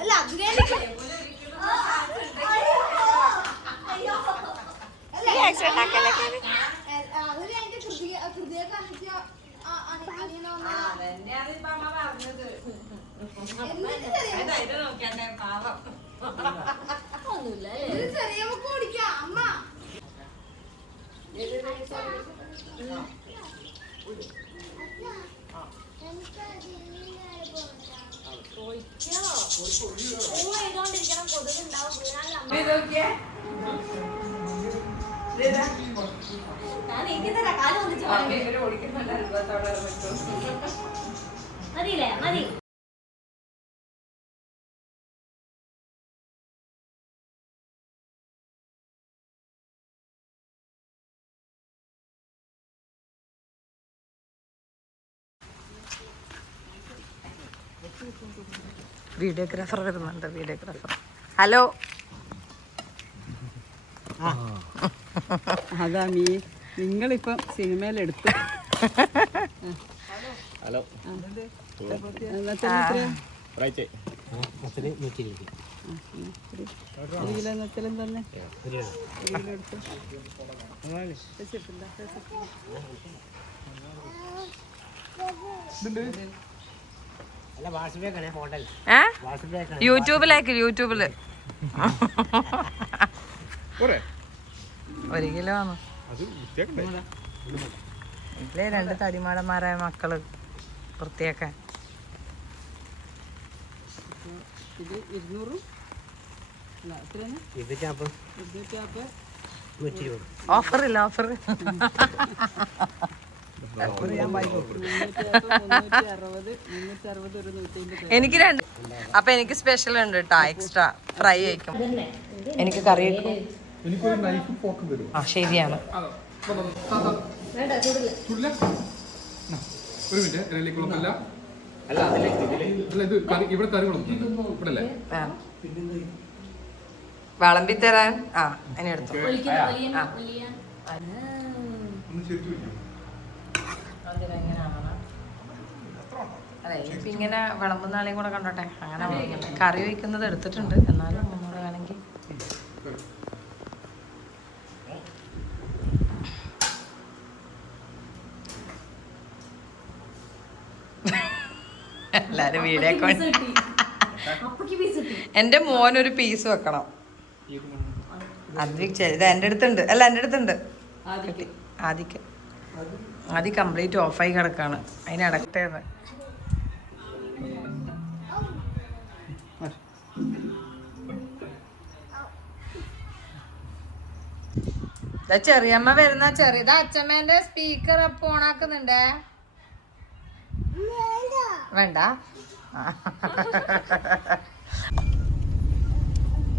അല്ല അത് എന്നിട്ട് ചെറിയ അമ്മ. നോക്കിയേ ഇതാ. അമ്മ ഇവർ ഓടിക്കുന്നുണ്ട് അത്ഭുതത്തോടെ പറ്റും മതിയില്ലേ മതി. വീഡിയോഗ്രാഫർ വരുന്നുണ്ട് വീഡിയോഗ്രാഫർ. ഹലോ. അതാ മീ നിങ്ങളിപ്പം സിനിമയിലെടുത്ത് ഹലോ. തന്നെ ഏ? യൂട്യൂബിലേക്ക് യൂട്യൂബിൽ. ഒരു കിലോ ആണ്. ഇല്ലേ. രണ്ട് തടിമാടന്മാരായ മക്കൾ വൃത്തിയാക്കാൻ. ഇത് ഇരുന്നൂറും. ഇരുപത് ഓഫർ ഓഫർ എനിക്ക് രണ്ട്. അപ്പൊ എനിക്ക് സ്പെഷ്യൽ ഉണ്ട് കേട്ടോ എക്സ്ട്രാ ഫ്രൈ ആയിരിക്കും എനിക്ക് കറി ആ ശരിയാണ്. വിളമ്പി തരാൻ ആ ഇനി എടുത്തു. ആ. അതെ ഇങ്ങനെ വിളമ്പുന്ന ആളെയും കൂടെ കണ്ടോട്ടെ. അങ്ങനെ. കറി വയ്ക്കുന്നത് എടുത്തിട്ടുണ്ട്. എന്നാലും ഒന്നുകൂടെ വേണമെങ്കിൽ എല്ലാരും വീഡിയോ കോൾ എന്റെ മോനൊരു പീസ് വെക്കണം. അദ്വിക് ഇത് എന്റെ അടുത്തുണ്ട്. അല്ല എന്റെ അടുത്തുണ്ട്. ആദിക്ക് ആദ്യം. കംപ്ലീറ്റ് ഓഫായി കിടക്കാണ്. അതിനടക്കട്ടേന്ന് ദാ ചെറിയമ്മ വരുന്ന ചെറിയ അച്ഛമ്മേന്റെ സ്പീക്കർ അപ്പൊ ഓണാക്കുന്നുണ്ടേ. വേണ്ട.